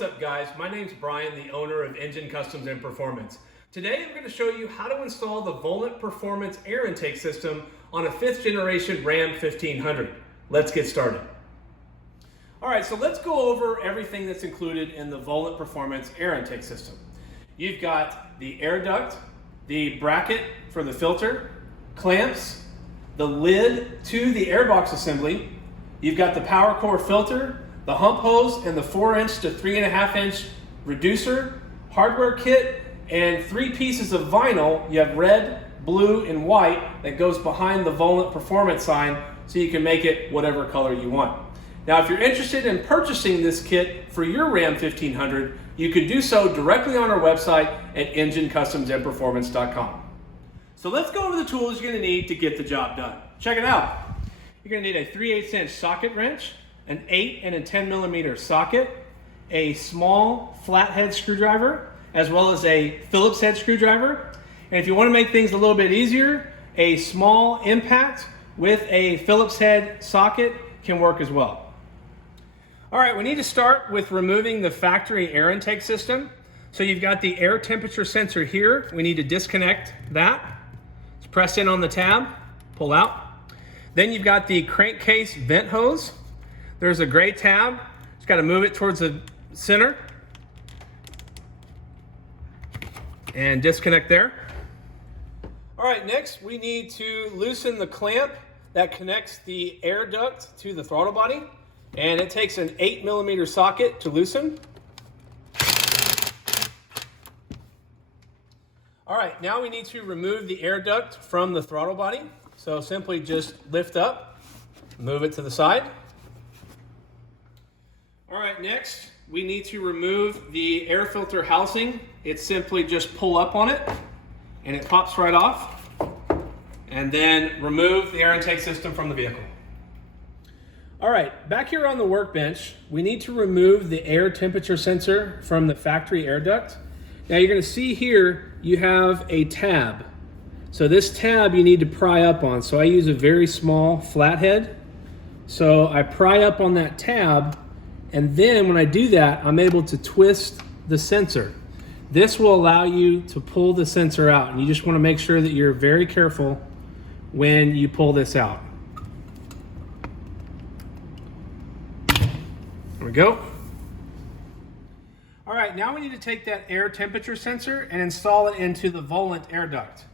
What's up guys, my name's Brian, the owner of Engine Customs and Performance. Today I'm going to show you how to install the Volant Performance air intake system on a 5th generation Ram 1500. Let's get started. Alright, so let's go over everything that's included in the Volant Performance air intake system. You've got the air duct, the bracket for the filter, clamps, the lid to the airbox assembly, you've got the power core filter, the hump hose, and the 4-inch to 3.5-inch reducer, hardware kit, and 3 pieces of vinyl. You have red, blue, and white that goes behind the Volant Performance sign so you can make it whatever color you want. Now, if you're interested in purchasing this kit for your Ram 1500, you can do so directly on our website at ngencustoms.performance.com. So let's go over the tools you're going to need to get the job done. Check it out. You're going to need a 3/8-inch socket wrench, an 8 and a 10 millimeter socket, a small flathead screwdriver, as well as a Phillips head screwdriver. And if you want to make things a little bit easier, a small impact with a Phillips head socket can work as well. All right, we need to start with removing the factory air intake system. So you've got the air temperature sensor here. We need to disconnect that. Let's press in on the tab, pull out. Then you've got the crankcase vent hose. There's a gray tab. Just got to move it towards the center and disconnect there. All right, next we need to loosen the clamp that connects the air duct to the throttle body, and it takes an 8 millimeter socket to loosen. All right, now we need to remove the air duct from the throttle body. So simply just lift up, move it to the side. All right, next we need to remove the air filter housing. It's simply just pull up on it and it pops right off. And then remove the air intake system from the vehicle. All right, back here on the workbench, we need to remove the air temperature sensor from the factory air duct. Now you're going to see here you have a tab. So this tab you need to pry up on. So I use a very small flathead. So I pry up on that tab, and then when I do that, I'm able to twist the sensor. This will allow you to pull the sensor out, and you just want to make sure that you're very careful when you pull this out. There we go. All right, now we need to take that air temperature sensor and install it into the Volant air duct.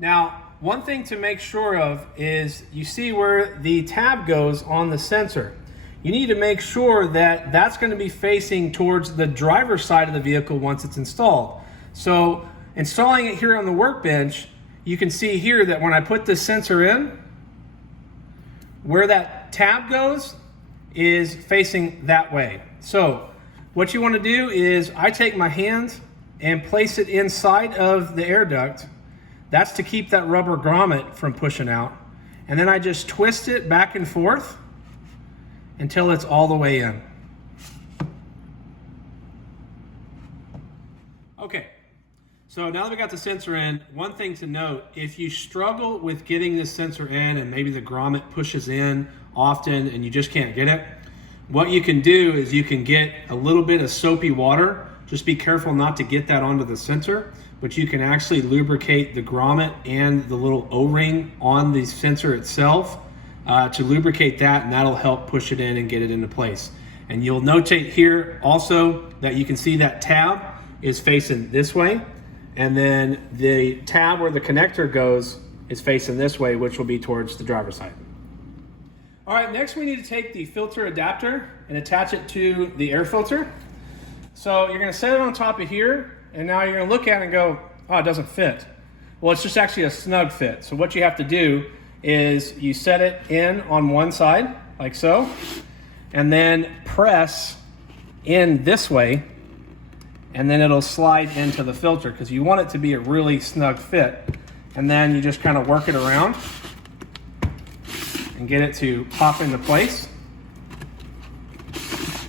Now, one thing to make sure of is you see where the tab goes on the sensor. You need to make sure that that's going to be facing towards the driver's side of the vehicle once it's installed. So installing it here on the workbench, you can see here that when I put this sensor in, where that tab goes is facing that way. So what you want to do is I take my hand and place it inside of the air duct. That's to keep that rubber grommet from pushing out. And then I just twist it back and forth until it's all the way in. Okay, so now that we got the sensor in, one thing to note, if you struggle with getting this sensor in and maybe the grommet pushes in often and you just can't get it, what you can do is you can get a little bit of soapy water. Just be careful not to get that onto the sensor, but you can actually lubricate the grommet and the little O-ring on the sensor itself to lubricate that, and that'll help push it in and get it into place. And you'll notate here also that you can see that tab is facing this way, and then the tab where the connector goes is facing this way, which will be towards the driver's side. All right, next we need to take the filter adapter and attach it to the air filter. So you're going to set it on top of here, and now you're going to look at it and go, oh, it doesn't fit. Well, it's just actually a snug fit. So what you have to do is you set it in on one side, like so, and then press in this way, and then it'll slide into the filter because you want it to be a really snug fit. And then you just kind of work it around and get it to pop into place.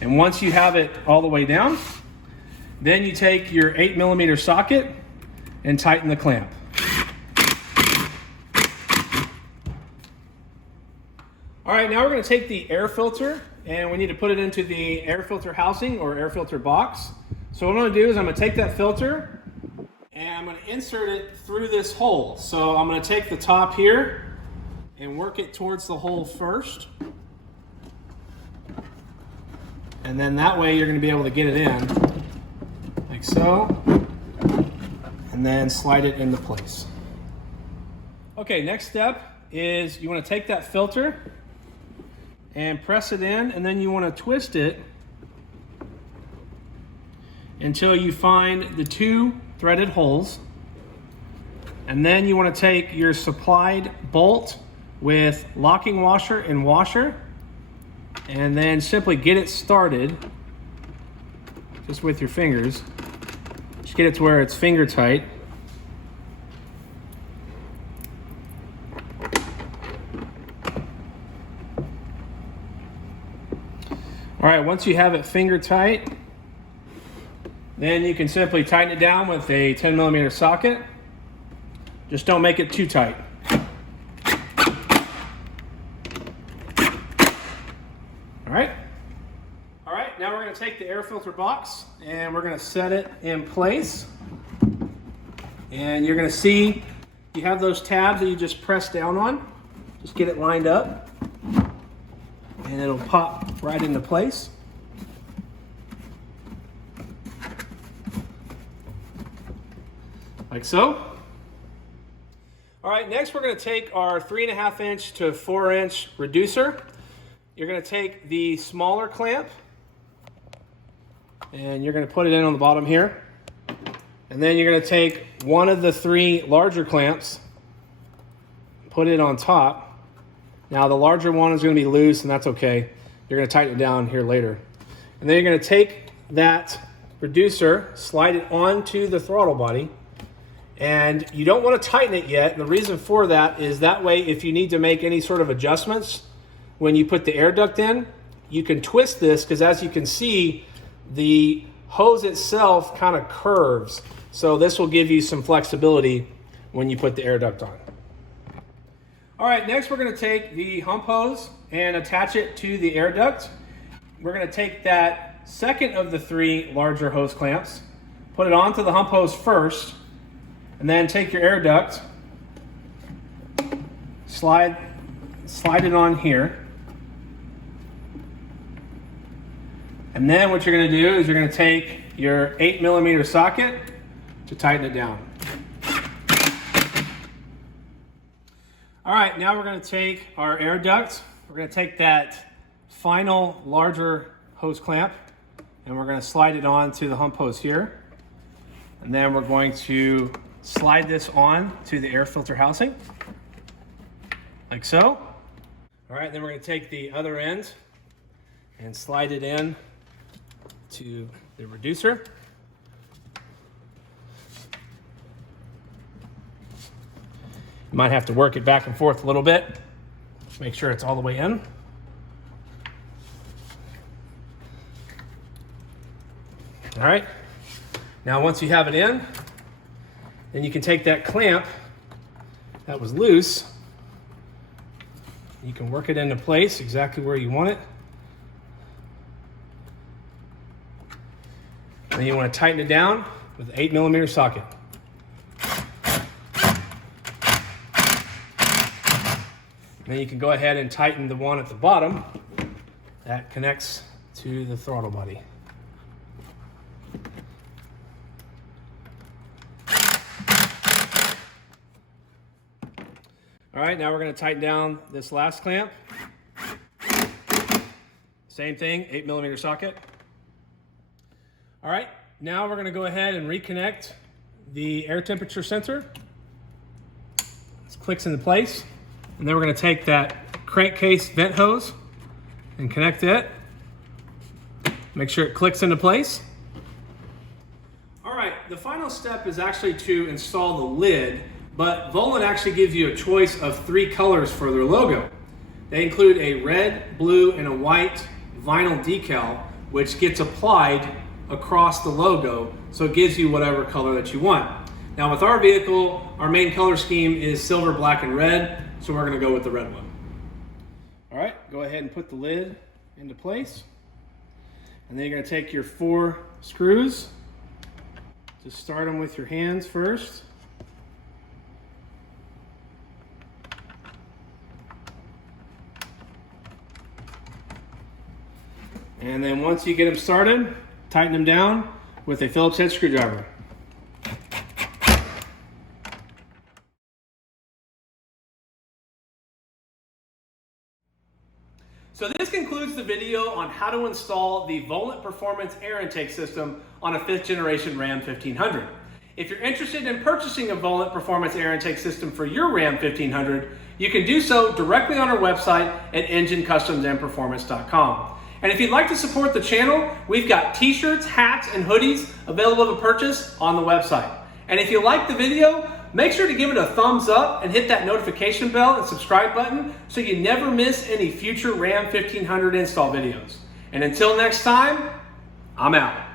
And once you have it all the way down, then you take your 8 millimeter socket and tighten the clamp. All right, now we're going to take the air filter and we need to put it into the air filter housing or air filter box. So what I'm going to do is I'm going to take that filter and I'm going to insert it through this hole. So I'm going to take the top here and work it towards the hole first. And then that way you're going to be able to get it in like so, and then slide it into place. Okay, next step is you want to take that filter and press it in, and then you want to twist it until you find the 2 threaded holes. And then you want to take your supplied bolt with locking washer and washer, and then simply get it started just with your fingers. Just get it to where it's finger tight. All right, once you have it finger tight, then you can simply tighten it down with a 10mm socket. Just don't make it too tight. All right, now we're going to take the air filter box and we're going to set it in place. And you're going to see you have those tabs that you just press down on. Just get it lined up and it'll pop right into place. Like so. All right, next we're going to take our 3.5 inch to 4 inch reducer. You're going to take the smaller clamp and you're going to put it in on the bottom here. And then you're going to take one of the 3 larger clamps, put it on top. Now the larger one is going to be loose, and that's okay. You're going to tighten it down here later. And then you're going to take that reducer, slide it onto the throttle body, and you don't want to tighten it yet. The reason for that is that way if you need to make any sort of adjustments when you put the air duct in, you can twist this, because as you can see, the hose itself kind of curves. So this will give you some flexibility when you put the air duct on. All right, next we're going to take the hump hose and attach it to the air duct. We're going to take that second of the 3 larger hose clamps, put it onto the hump hose first, and then take your air duct, slide it on here. And then what you're going to do is you're going to take your 8mm socket to tighten it down. All right, now we're going to take our air duct. We're going to take that final larger hose clamp and we're going to slide it on to the hump hose here. And then we're going to slide this on to the air filter housing, like so. All right, then we're going to take the other end and slide it in to the reducer. You might have to work it back and forth a little bit. Make sure it's all the way in. All right. Now once you have it in, then you can take that clamp that was loose. You can work it into place exactly where you want it. And then you want to tighten it down with an 8mm socket. And then you can go ahead and tighten the one at the bottom that connects to the throttle body. All right, now we're going to tighten down this last clamp. Same thing, 8mm socket. All right, now we're going to go ahead and reconnect the air temperature sensor. This clicks into place. And then we're going to take that crankcase vent hose and connect it. Make sure it clicks into place. All right, the final step is actually to install the lid, but Volant actually gives you a choice of 3 colors for their logo. They include a red, blue, and a white vinyl decal, which gets applied across the logo, so it gives you whatever color that you want. Now with our vehicle, our main color scheme is silver, black, and red, so we're going to go with the red one. All right, go ahead and put the lid into place. And then you're going to take your 4 screws. Just start them with your hands first. And then once you get them started, tighten them down with a Phillips head screwdriver. So this concludes the video on how to install the Volant Performance air intake system on a 5th generation Ram 1500. If you're interested in purchasing a Volant Performance air intake system for your Ram 1500, you can do so directly on our website at ngencustoms.com. And if you'd like to support the channel, we've got t-shirts, hats, and hoodies available to purchase on the website. And if you like the video, make sure to give it a thumbs up and hit that notification bell and subscribe button so you never miss any future Ram 1500 install videos. And until next time, I'm out.